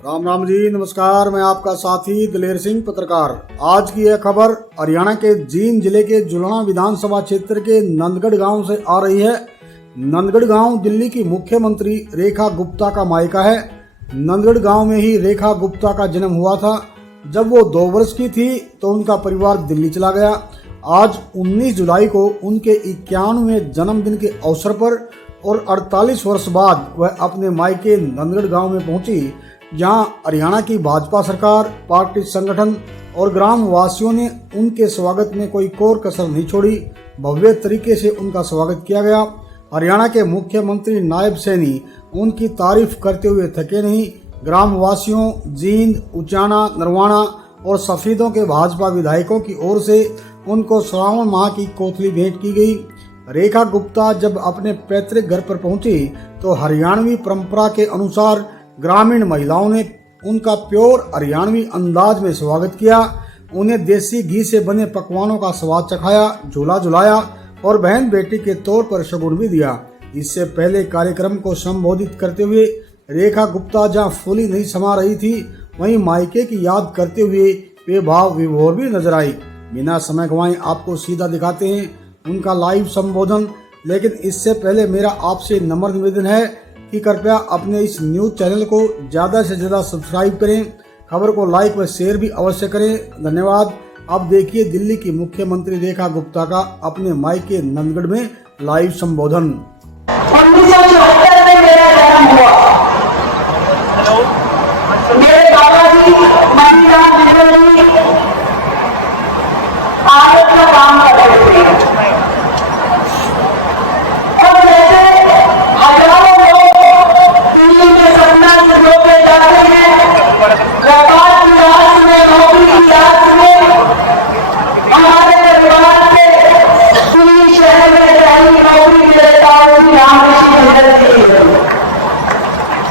राम राम जी, नमस्कार। मैं आपका साथी दिलेर सिंह पत्रकार। आज की यह खबर हरियाणा के जींद जिले के जुलना विधानसभा क्षेत्र के नंदगढ़ गांव से आ रही है। नंदगढ़ गांव दिल्ली की मुख्यमंत्री रेखा गुप्ता का मायका है। नंदगढ़ गांव में ही रेखा गुप्ता का जन्म हुआ था। जब वो 2 वर्ष की थी तो उनका परिवार दिल्ली चला गया। आज 19 जुलाई को उनके 51वें जन्मदिन के अवसर पर और 48 वर्ष बाद वह अपने मायके नंदगढ़ गांव में पहुंची, जहां हरियाणा की भाजपा सरकार, पार्टी संगठन और ग्राम वासियों ने उनके स्वागत में कोई कोर कसर नहीं छोड़ी। भव्य तरीके से उनका स्वागत किया गया। हरियाणा के मुख्यमंत्री नायब सैनी उनकी तारीफ करते हुए थके नहीं। ग्राम वासियों, जींद, उचाना, नरवाना और सफेदों के भाजपा विधायकों की ओर से उनको श्रावण माह की कोतली भेंट की गई। रेखा गुप्ता जब अपने पैतृक घर पर पहुंची तो हरियाणवी परंपरा के अनुसार ग्रामीण महिलाओं ने उनका प्योर हरियाणवी अंदाज में स्वागत किया। उन्हें देसी घी से बने पकवानों का स्वाद चखाया, झूला झुलाया और बहन बेटी के तौर पर शगुन भी दिया। इससे पहले कार्यक्रम को संबोधित करते हुए रेखा गुप्ता जहां फूली नहीं समा रही थी, वहीं मायके की याद करते हुए वे भाव विभोर भी नजर आई। बिना समय गंवाए आपको सीधा दिखाते हैं उनका लाइव संबोधन। लेकिन इससे पहले मेरा आपसे नम्र निवेदन है कि कृपया अपने इस न्यूज चैनल को ज्यादा से ज्यादा सब्सक्राइब करें। खबर को लाइक व शेयर भी अवश्य करें। धन्यवाद। अब देखिए दिल्ली की मुख्यमंत्री रेखा गुप्ता का अपने मायके नंदगढ़ में लाइव संबोधन। 1974 में मेरा जन्म हुआ। मेरे दादाजी मणिराम जी आरत का काम करते थे और जैसे हजारों लोग दिल्ली में सपना सजो के जाते हैं, व्यापार की आस में, नौकरी की आस में, हमारे परिवार से दिल्ली शहर में पहली नौकरी मिलता हुई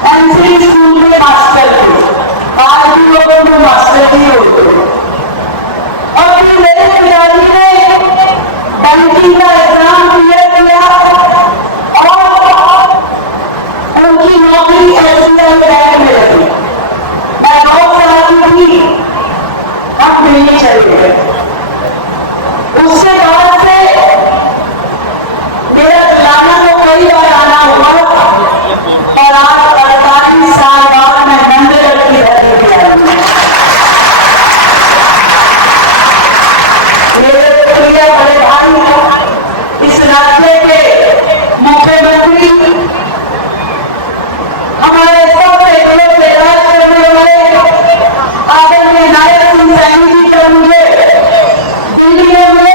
एमसी स्कूल में मास्टर थे। आज भी लोगों में मास्टर ही होते हैं। और फिर मेरे पिताजी ने बैंकिंग का एग्जाम क्लियर किया और उनकी नौकरी एसबीआई बैंक में लगी। मैं 9 साल की थी, हम दिल्ली चले गए। उसके बाद से मेरा लाना तो कई बार आना हुआ और आज 48 साल बाद मैं नंदगढ़ की धरती पे आई हूं। मेरे प्रिय बड़े भाई, इस राज्य के मुख्यमंत्री, हमारे सबसे बड़े राज करने वाले आदरणीय नायब सिंह सैनी जी का मुझे दिल्ली में मिले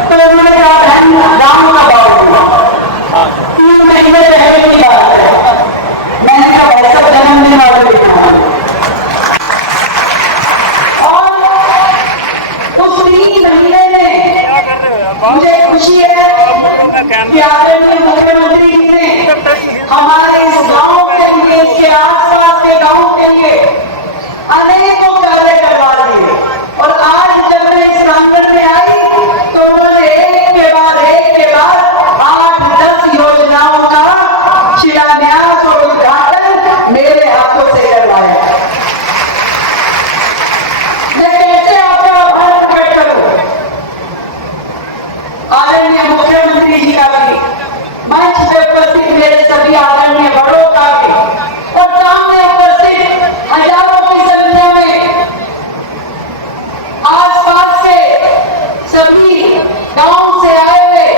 तो उन्होंने कहा गाँव का बाबू 3 महीने पहले की बात है। मैंने कहा ऐसा जन्मदिन वाले देखा और उस 3 महीने में मुझे खुशी है कि आदरणीय मुख्यमंत्री जी ने हमारे इस गांव के लिए, इसके आसपास के गांव के लिए अनेकों कार्य करवा दिए। और आज जब मैं इस प्रांगण में आई तो उन्होंने एक के बाद 8-10 योजनाओं का शिलान्यास और उद्घाटन मेरे हाथों से करवाया। मैं कैसे आपका आभार प्रकट करूं? आदरणीय मुख्यमंत्री जी का भी, मंच पे उपस्थित मेरे सभी आदरणीय बड़ों का भी और सामने उपस्थित हजारों की संख्या में आसपास से सभी गांव से आए हुए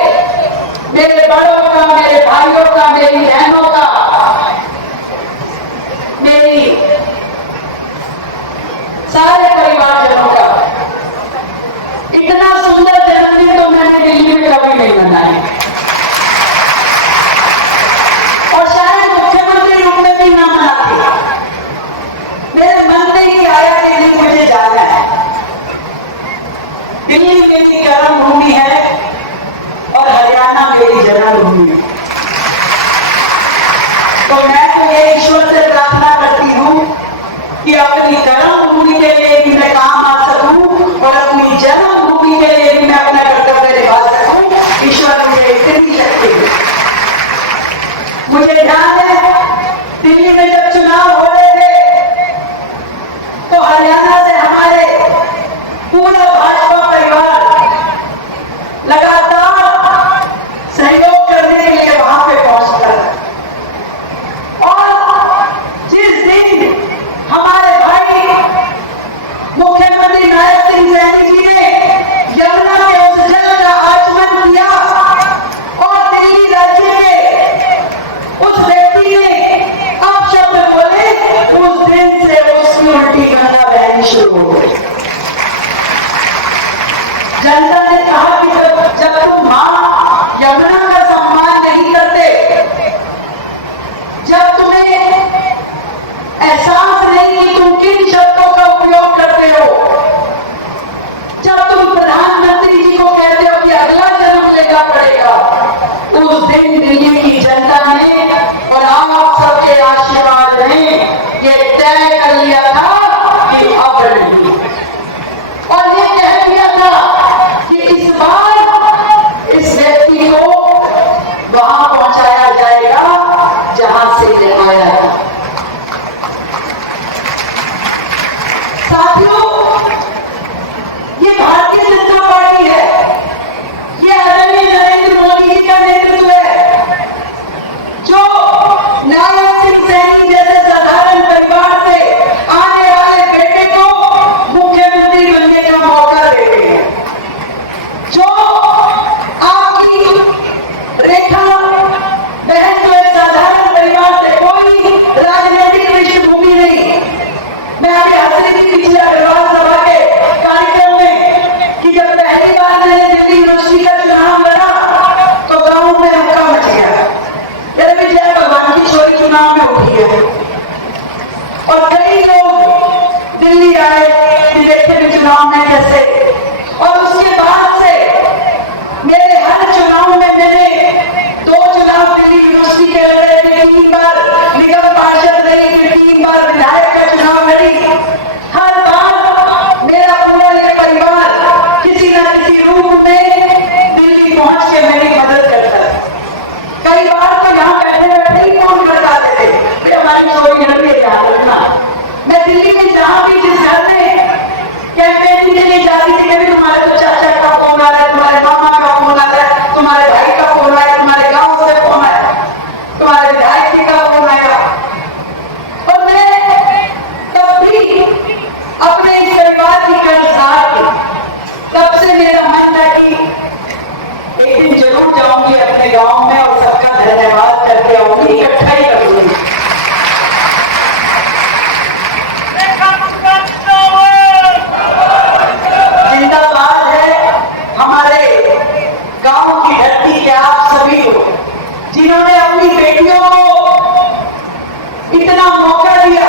मेरे बड़ों का, मेरे भाइयों का, मेरी बहनों का, मेरी सारे परिवारजनों का इतना सुंदर जन्मदिन तो मैंने दिल्ली में कभी नहीं मनाया और शायद मुख्यमंत्री रूप में भी ना मनाती। मेरे मन में ही आया कि दिल्ली मुझे जाना है। दिल्ली मेरी कर्म भूमि है और हरियाणा मेरी जन्मभूमि है। तो मैं तो ये ईश्वर से प्रार्थना करती हूँ कि अपनी कर्मभूमि के लिए भी मैं काम आ सकूं और अपनी जन्मभूमि के लिए भी मैं अपना कर्तव्य निभा सकूं। ईश्वर मुझे इतनी शक्ति है। मुझे ध्यान है दिल्ली में जब चुनाव हो रहे थे किन शब्दों का उपयोग करते हो? जब तुम प्रधानमंत्री जी को कहते हो कि अगला जन्म लेना पड़ेगा, उस दिन दिल्ली की जनता ने और आप सबके आशीर्वाद ने ये तय कर लिया था कि अब नहीं, और ये कह दिया था कि इस बार इस व्यक्ति को वहां पहुंचाया जाएगा जहां से ये आया है। साथियों, ये भारतीय जनता पार्टी है, ये आदरणीय नरेंद्र मोदी जी का नेतृत्व है, जो नायक सिंह सैनी जैसे साधारण परिवार से आने वाले बेटे को मुख्यमंत्री बनने का मौका देते हैं, जो आपकी रेखा बहन जो एक साधारण परिवार से, कोई राजनीतिक पृष्ठभूमि नहीं। मैं अभी हंस रही थी पिछले अग्रवाल सभा के कार्यक्रम में कि जब पहली बार मैंने दिल्ली यूनिवर्सिटी का चुनाव लड़ा तो गांव में हुक्का मच गया, यानी जय भगवान की छोरी चुनाव में उठी है, और कई लोग दिल्ली आए कि देखे भी चुनाव में कैसे, और उसके बाद से मेरे हर चुनाव में मैंने 2 चुनाव दिल्ली यूनिवर्सिटी के लड़े, 3 बार निगम पार्षद रही, फिर 3 बार विधायक का चुनाव लड़ी। हर बार मेरा पूरा ये परिवार किसी न किसी रूप में दिल्ली पहुंच के मेरी मदद करता है। कई बार तो यहाँ बैठे बैठे ही फोन कर जाते थे कि हमारी छोरी घर में याद रखना। मैं दिल्ली में जहां भी जिस घर में कैंपेनिंग के लिए जाती थी, कभी तुम्हारे तो चाचा का फोन आ रहा है, तुम्हारे मामा का फोन आ रहा है, तुम्हारे भाई का फोन आया, तुम्हारे गांव से फोन आया, तुम्हारे विधायक जी का फोन आया, और मैं तब भी अपने इस परिवार की कर्जदार थी। तब से मेरा मन था कि एक दिन जरूर जाऊंगी अपने गांव में और सबका धन्यवाद करके आऊंगी, इकट्ठा ही करूंगी। जिंदाबाद है हमारे गांव की धरती के आप सभी लोग, जिन्होंने अपनी बेटियों को इतना मौका दिया,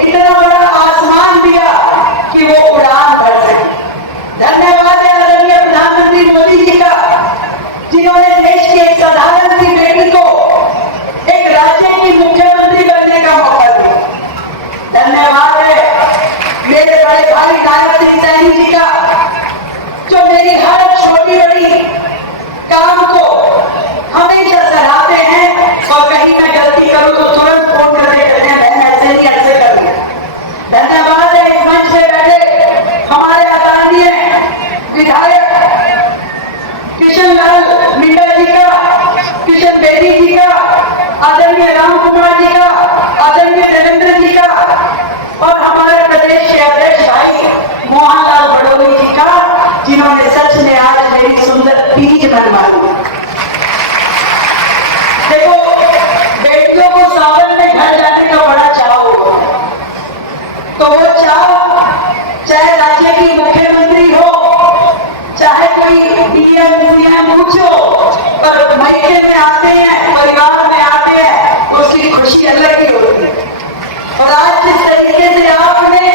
इतना बड़ा आसमान दिया कि वो उड़ान भर सके। धन्यवाद है आदरणीय प्रधानमंत्री मोदी जी का, जिन्होंने देश की एक साधारण सी बेटी को एक राज्य की मुख्यमंत्री बनने का मौका दिया। धन्यवाद है मेरे बड़े भाई नायक सिंह सैनी जी का, जो मेरी हर छोटी बड़ी काम को हमेशा सराहते हैं, और कहीं मैं गलती करूं तो तुरंत फोन करके कहते हैं मैं ऐसे नहीं ऐसे कर दिया। धन्यवाद है इस मंच से बैठे हमारे आदरणीय विधायक किशन लाल मिंडा जी का, किशन बेदी जी का, आदरणीय राम कुमार जी का, आदरणीय देवेंद्र जी का, और हमारे प्रदेश के अध्यक्ष भाई मोहनलाल बड़ोली जी का, जिन्होंने सच में आज मेरी सुंदर तीज मनवा दी। देखो, बेटियों को सावन में घर जाने का बड़ा चाव होगा, तो वो चाव चाहे राज्य की मुख्यमंत्री हो, चाहे कोई डीएम हो, पर मायके में आते हैं, परिवार में आते हैं, तो उसकी खुशी अलग ही होती है। और आज जिस तरीके से आपने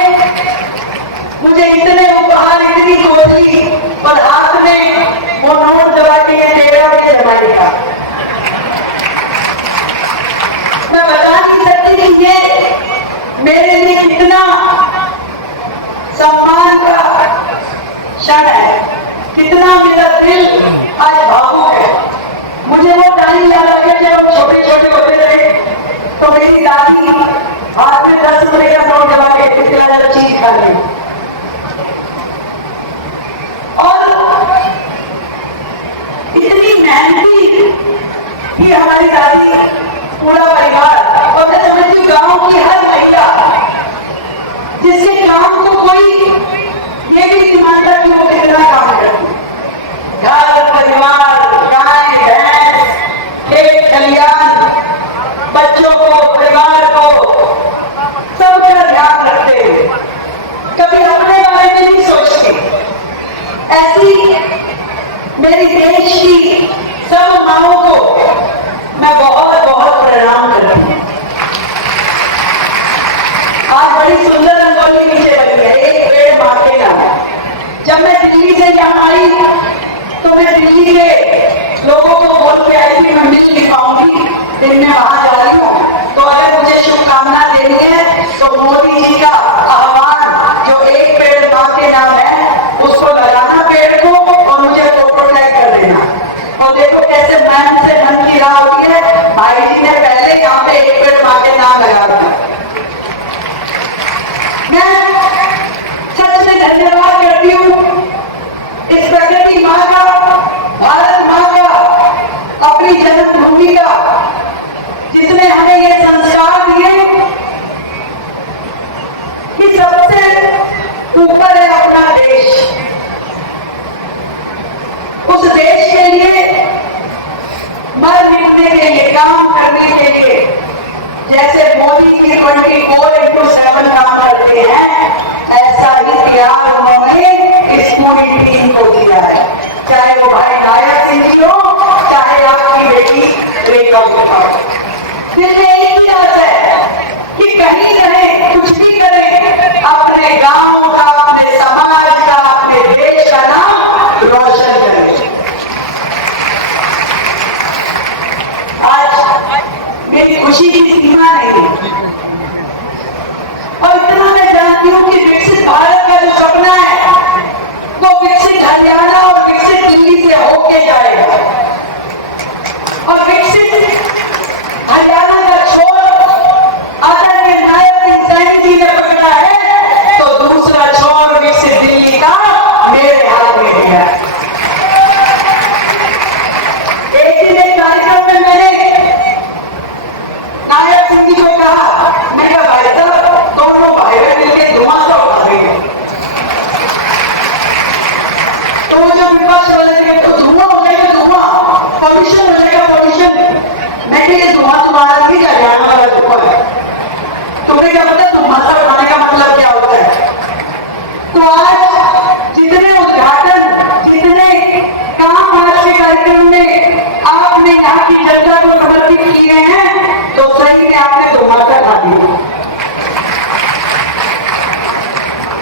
मुझे इतने उपहार, इतनी गोदी, और हाथ में वो नोट दबा के तेरा के जमाने का, मैं बता नहीं सकती कि ये मेरे लिए कितना सम्मान का क्षण है, कितना मेरा दिल आज भावुक है। मुझे वो टाइम याद आ गया जब हम छोटे छोटे होते रहे, तो मेरी दादी हाथ में 10 रुपए का नोट दबा के इतना चीज खा ली, और इतनी मेहनती थी हमारी दादी, पूरा परिवार, और मैं समझती हूँ गांव की हर महिला, जिसके काम को कोई ये भी नहीं मानता कि वो कितना काम करती, घर परिवार, गाय भैंस, खेत खलियान, बच्चों को, परिवार को, सबका ध्यान रखते हुए कभी अपने बारे में नहीं सोचते। ऐसी मेरी देश की सब माओं को मैं बहुत बहुत प्रणाम करती हूँ। आज बड़ी सुंदर रंगोली नीचे बनी है, एक पेड़ माँ के नाम। जब मैं दिल्ली से यहाँ आई तो मैं दिल्ली के लोगों को बोल के आई कि मैं मिल नहीं पाऊंगी, लेकिन मैं वहां जा रही हूँ, तो अगर मुझे शुभकामना देनी है तो मोदी जी का आह्वान जो एक पेड़ माँ के नाम है उसको लगाना पेड़ को और मुझे फोटो टैग कर देना। और देखो कैसे मन से मन की राह होती है। भाई जी ने पहले यहाँ पे एक पेड़ माँ के नाम लगा दिया। मैं सच में धन्यवाद करती हूँ इस प्रकृति माँ का, भारत माँ का, अपनी जन्मभूमि का, जिसने हमें ये संस्कार दिए कि सबसे ऊपर है अपना देश। उस देश के लिए मर मिटने के लिए, काम करने के लिए, जैसे मोदी जी 24/7 काम करते हैं, ऐसा ही प्यार उन्होंने इस पूरी टीम को दिया है। चाहे वो भाई नायक सिंह जी हो, चाहे आपकी बेटी रेखा गुप्ता हो। दिल में एक ही आस है कि कहीं रहे, कुछ भी करें, अपने गांव का, अपने समाज का, अपने देश का नाम रोशन करें। आज मेरी खुशी की सीमा नहीं, और इतना मैं जानती हूँ कि विकसित भारत का जो सपना है वो विकसित हरियाणा और विकसित दिल्ली से होके जाएगा। और विकसित हरियाणा का छोर आदरणीय नायक सिंह सैनी जी ने पकड़ा है, तो दूसरा छोर विकसित दिल्ली का मेरे हाथ में है। एक दिन एक कार्यक्रम में मैंने नायक सिंह जी को कहा, मैं कहा भाई साहब दोनों भाई बहन मिलकर धुआं सा उठा देंगे। तो वो जो विपक्ष वाले थे तो धुआं हो जाएगा, धुआं, पॉल्यूशन हो जाएगा, पॉल्यूशन। मैं ये धुआं तुम्हारा भी हरियाणा वाला धुआं है, तुम्हें क्या पता धुआं सा उठाने का मतलब क्या होता है। तो आज जितने उद्घाटन, जितने काम आज के कार्यक्रम में आपने यहाँ की जनता को समर्पित किए हैं, तो सही में आपने धुआं सा खा दिया।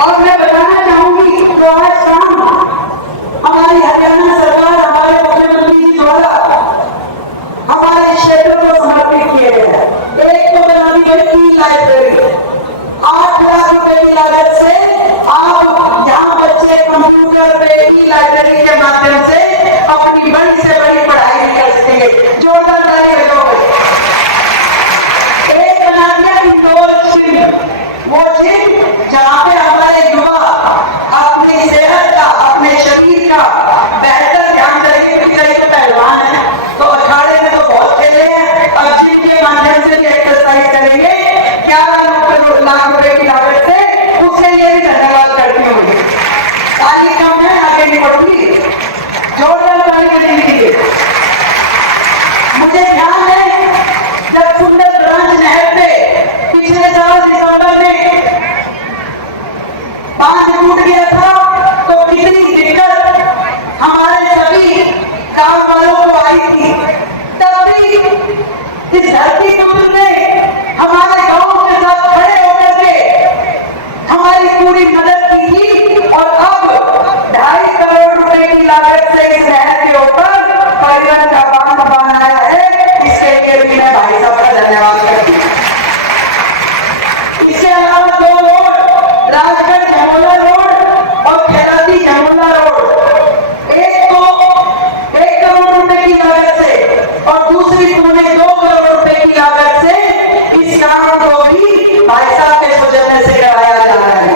और मैं बताना चाहूंगी तो आज शाम हमारी हरियाणा सरकार, हमारे मुख्यमंत्री जी द्वारा हमारे क्षेत्र को समर्पित किए गए हैं। एक तो बना दी गई 3 लाइब्रेरी, 8 लाख रुपए की लागत से आप जहां बच्चे कंप्यूटर पे लाइब्रेरी के माध्यम से अपनी बड़ी से बड़ी पढ़ाई भी कर सकेंगे। जोरदार ताली बजाओ। एक बना दिया इंडोर जिम, वो जिम जहां पे हमारे युवा अपनी सेहत का, अपने शरीर का बेहतर ध्यान रखेंगे। कई तो पहलवान है तो अखाड़े में तो बहुत खेले हैं, अब जिम के माध्यम से भी एक्सरसाइज करेंगे 11 लाख रुपए की लागत से। उसके लिए भी धन्यवाद करती हूँ। ताली कम है, आगे नहीं बढ़ूंगी, जोरदार ताली बजानी चाहिए। मुझे ध्यान है जब सुंदर ब्रांच नहर पे पिछले साल दिसंबर में बांध टूट गया था, तो कितनी दिक्कत हमारे सभी गांव वालों को आई थी। तब भी इस धरती पुत्र ने हमारे गांव के साथ खड़े होकर के हमारी पूरी मदद की थी। और अब 2.5 करोड़ रुपए की लागत से इस नहर के ऊपर परिवहन का बांध बनाया है। इसके लिए भी मैं भाई साहब का धन्यवाद करती हूँ। इसके अलावा 2 रोड, राजगढ़ झमोला रोड और खैराती झमोला रोड, एक तो 1 करोड़ रुपए की लागत से और दूसरी 2.25 करोड़ रुपए की लागत से इस काम को भी भाई साहब के सौजन्य से कराया जा रहा है।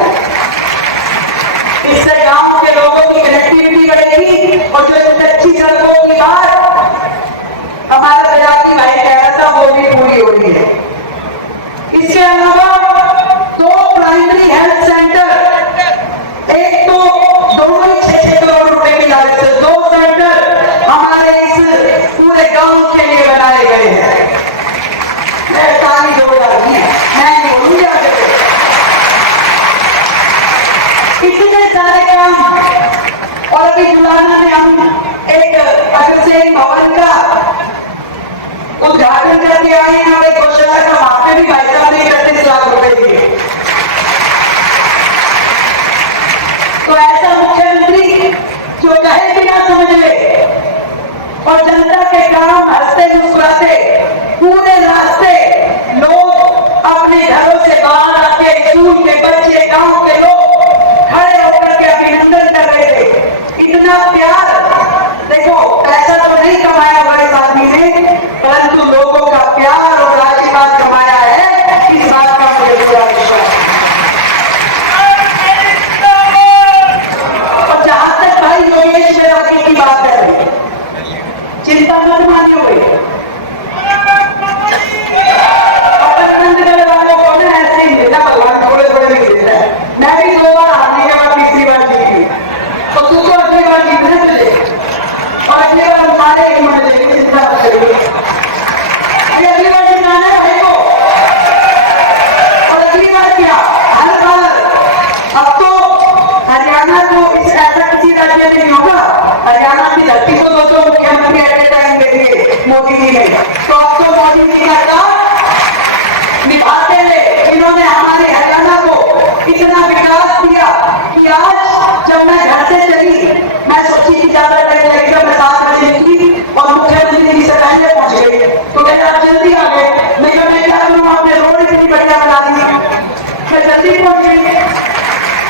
इससे गांव के लोगों की कनेक्टिविटी बढ़ेगी और जो अच्छी सड़कों की बात हमारा प्रजाति भाई कह रहा था वो भी पूरी हो रही है। इसके अलावा 2 प्राइमरी हेल्थ सेंटर, एक तो दोनों ही 6 करोड़ रुपए की लागत से 2 सेंटर हमारे इस पूरे गांव के लिए बनाए गए हैं। मैं ताली जोरदार दी, मैं नहीं बोलूंगी आगे। इतने सारे काम, और अभी जुलाना में हम एक अग्रसेन भवन का उद्घाटन करके आए हैं और एक घोषणा का वहां पे भी भाई साहब ने 31 लाख रुपए दिए। तो अब तो मोदी जी का काम निभाते हुए इन्होंने हमारे हरियाणा को इतना विकास दिया कि आज जब मैं घर से चली, मैं सोची कि ज्यादा टाइम लगेगा, मैं 7 बजे निकली और मुख्यमंत्री जी से पहले पहुंच गई। तो कहते आप जल्दी आ गए, लेकिन मैं क्या करूँ, आपने रोड इतनी बढ़िया बना दी, मैं जल्दी पहुंच गई।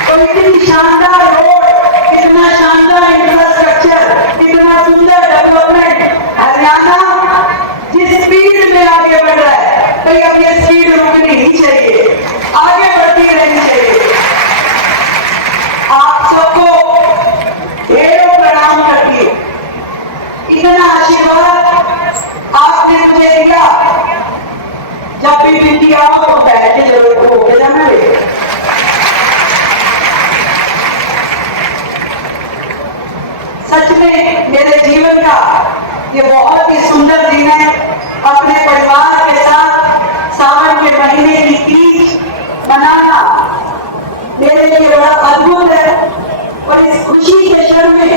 तो इतनी शानदार रोड, इतना शानदार इंफ्रास्ट्रक्चर, इतना सुंदर डेवलपमेंट, हरियाणा जिस स्पीड में आगे बढ़ रहा है, भाई अब ये स्पीड रुकनी ही चाहिए, आगे बढ़ती रहनी चाहिए। आप सबको ढेरों प्रणाम करती हूँ, इतना आशीर्वाद आपने मुझे दिया। जब भी बिंदी आओ तो बैठ के जरूर होके जाना है। सच में मेरे जीवन का ये बहुत ही सुंदर दिन है। अपने परिवार के साथ सावन के महीने की तीज मनाना मेरे लिए बड़ा अद्भुत है। और इस खुशी के क्षण में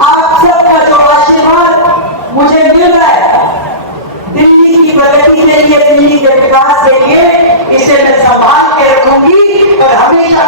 आप सबका जो आशीर्वाद मुझे मिल रहा है, दिल्ली की प्रगति के लिए, दिल्ली के विकास के लिए, इसे मैं संभाल के रखूंगी और हमेशा